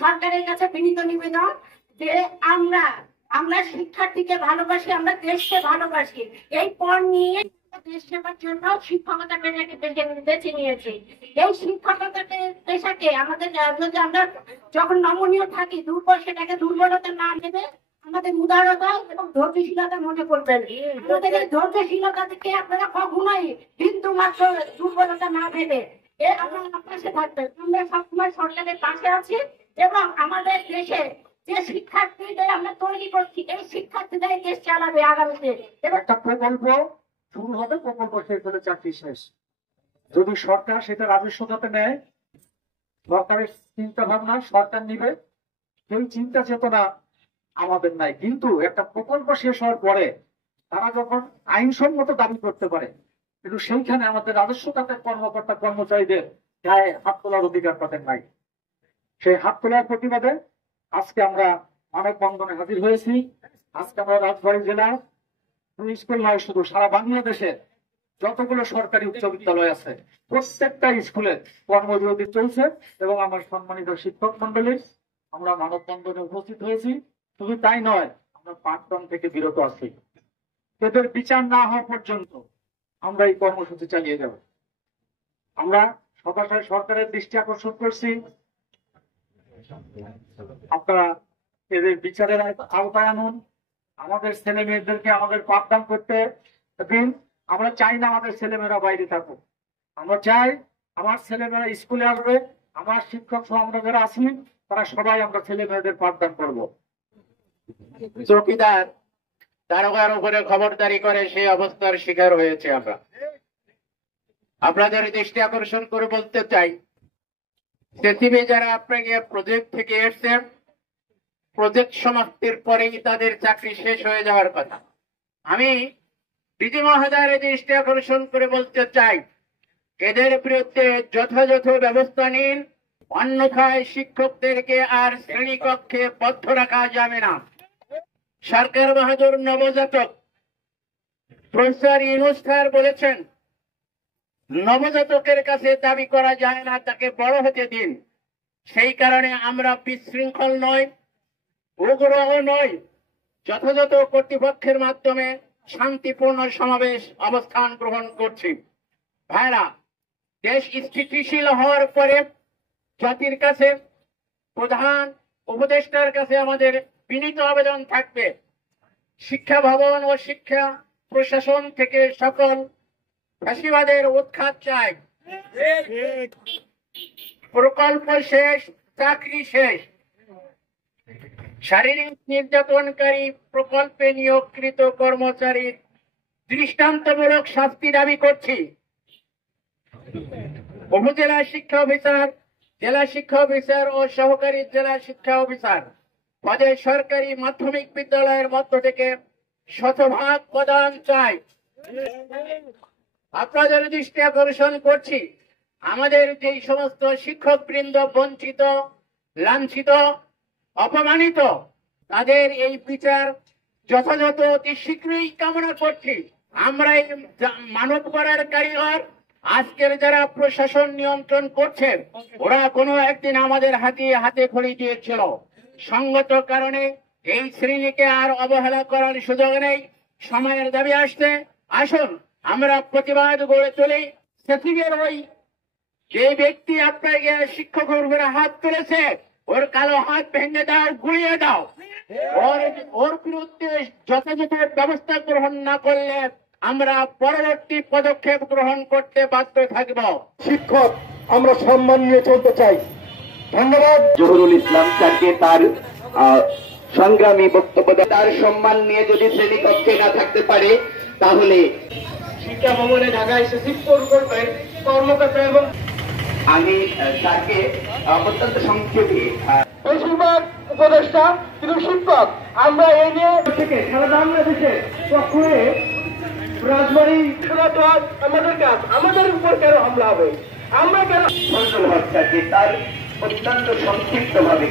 সরকারের কাছে বিনীত নিবেদন যে আমরা আমরা শিক্ষার্থীকে ভালোবাসি, আমরা দেশকে ভালোবাসি। এই পণ নিয়ে দেশ সেবার জন্য শিক্ষকতা পেশাকে বেছে নিয়েছি। এই শিক্ষকতা পেশাকে আমাদের যদি আমরা যখন নমনীয় থাকি, দুর্বল সেটাকে দুর্বলতা না ভেবে আমাদের উদারতা এবং ধৈর্যশীলতা মনে করবেন। আমাদের এই ধৈর্যশীলতা থেকে আপনারা কখনোই বিন্দু মাত্র দুর্বলতা না ভেবে আপনার পাশে থাকবেন। আমরা সবসময় সরকারের পাশে আছি এবং আমাদের দেশে যে শিক্ষার্থীদের আমরা তৈরি করছি, এই শিক্ষার্থীদের দেশ চালাবে আগামীতে। একটা প্রকল্প শুরু হবে, প্রকল্প শেষ হলে চাকরি শেষ। যদি সরকার সেটা রাজস্ব খাতে নেয়, সরকারের চিন্তা ভাবনা সরকার নিবে, সেই চিন্তা চেতনা আমাদের নাই। কিন্তু একটা প্রকল্প শেষ হওয়ার পরে তারা যখন আইনসম্মত দাবি করতে পারে, কিন্তু সেইখানে আমাদের রাজস্ব খাতের কর্মকর্তা কর্মচারীদের গায়ে হাত তোলার অধিকার তাদের নাই। সেই হাত তোলার প্রতিবাদে আজকে আমরা মানববন্ধনে হাজির হয়েছি। আজকে আমরা রাজবাড়ী জেলার স্কুল নয়, শুধু সারা বাংলাদেশে যতগুলো সরকারি উচ্চ বিদ্যালয় আছে প্রত্যেকটা স্কুলে কর্মবিরতি চলছে এবং আমার সম্মানিত শিক্ষক মন্ডলী আমরা মানববন্ধনে উপস্থিত হয়েছি। শুধু তাই নয়, আমরা পাঠদান থেকে বিরত আছি। এদের বিচার না হওয়া পর্যন্ত আমরা এই কর্মসূচি চালিয়ে যাব। আমরা সরাসরি সরকারের দৃষ্টি আকর্ষণ করছি, আপনারা এদের বিচারের আওতায় আনুন। আমাদের ছেলে মেয়েদেরকে আমাদের পাঠদান করতে দিন। আমরা চাই না আমাদের ছেলেমেয়েরা বাইরে থাকুক। আমরা চাই আমার ছেলেমেয়েরা স্কুলে আসবে, আমার শিক্ষক সহ আমরা যারা আছি তারা সবাই আমরা ছেলে মেয়েদের পাঠদান করবো। চৌকিদার দারোগার উপরে খবরদারি করে সেই অবস্থার শিকার হয়েছে আমরা। আপনাদের দৃষ্টি আকর্ষণ করে বলতে চাই, সিসিবি যারা আপনাকে প্রজেক্ট থেকে এসছেন, প্রজেক্ট সমাপ্তির পরেই তাদের চাকরি শেষ হয়ে যাওয়ার কথা। আমি ডিজি মহোদয়ের দৃষ্টি আকর্ষণ করে বলতে চাই, এদের বিরুদ্ধে যথাযথ ব্যবস্থা নিন, অন্যথায় শিক্ষকদেরকে আর শ্রেণীকক্ষে বদ্ধ রাখা যাবে না। সরকার বাহাদুর নবজাতক প্রফেসর ইউনূস স্যার বলেছেন, নবজাতকের কাছে দাবি করা যায় না, তাকে বড় হতে দিন। সেই কারণে আমরা বিশৃঙ্খল নয়, উগ্রও নয়, যথাযথ কর্তৃপক্ষের মাধ্যমে শান্তিপূর্ণ সমাবেশ অবস্থান গ্রহণ করছি। ভাইরা, দেশ স্থিতিশীল হওয়ার পরে জাতির কাছে, প্রধান উপদেষ্টার কাছে আমাদের বিনীত আবেদন থাকবে, শিক্ষা ভবন ও শিক্ষা প্রশাসন থেকে সকল ফ্যাসিবাদের উৎখাত চাই। প্রকল্প শেষ, চাকরি শেষ। শারীরিক নির্যাতনকারী প্রকল্পে নিয়োগকৃত কর্মচারীর দৃষ্টান্তমূলক শাস্তি দাবি করছি। উপজেলা শিক্ষা অফিসার, জেলা শিক্ষা অফিসার ও সহকারী জেলা শিক্ষা অফিসার পদে সরকারি মাধ্যমিক বিদ্যালয়ের মধ্য থেকে শতভাগ প্রদান চাই। আপনাদের দৃষ্টি আকর্ষণ করছি, আমাদের যে সমস্ত শিক্ষক বৃন্দ বঞ্চিত, লাঞ্ছিত, অপমানিত, তাদের এই বিচার যথাযথ অতি শীঘ্রই কামনা করছি। আমরা এই মানব করার কারিগর, আজকের যারা প্রশাসন নিয়ন্ত্রণ করছে, ওরা কোনো একদিন আমাদের হাতে খড়ি দিয়েছিল। সঙ্গত কারণে এই শ্রেণীকে আর অবহেলা করার সুযোগ নেই। সময়ের দাবি আসছে, আসুন আমরা প্রতিবাদ গড়ে তুলি। সেটিকের ওই যে ব্যক্তি আপনাকে শিক্ষকের উপরে হাত তুলেছে, ওর কালো হাত ভেঙে দাও, গুড়িয়ে দাও। ওর বিরুদ্ধে যথাযথ ব্যবস্থা গ্রহণ না করলে আমরা পরবর্তী পদক্ষেপ গ্রহণ করতে বাধ্য থাকব। শিক্ষক আমরা সম্মান নিয়ে চলতে চাই। ধন্যবাদ জহুরুল ইসলাম স্যারকে তার সংগ্রামী বক্তব্য। তার সম্মান নিয়ে যদি শ্রেণীকক্ষে না থাকতে পারে, তাহলে শিক্ষা ভবনে ঢাকা এসে করবেন কর্মকর্তা এবং আমি তাকে অত্যন্ত সংক্ষেপে বেশিরভাগ উপদেষ্টা কিন্তু শিক্ষক আমরা এই নিয়ে থেকে সারা বাংলাদেশে কখনো রাজবাড়ী আমাদের কাজ, আমাদের উপর কেন হামলা হবে? আমরা কেন ফজল হক স্যারকে তার অত্যন্ত সংক্ষিপ্ত ভাবে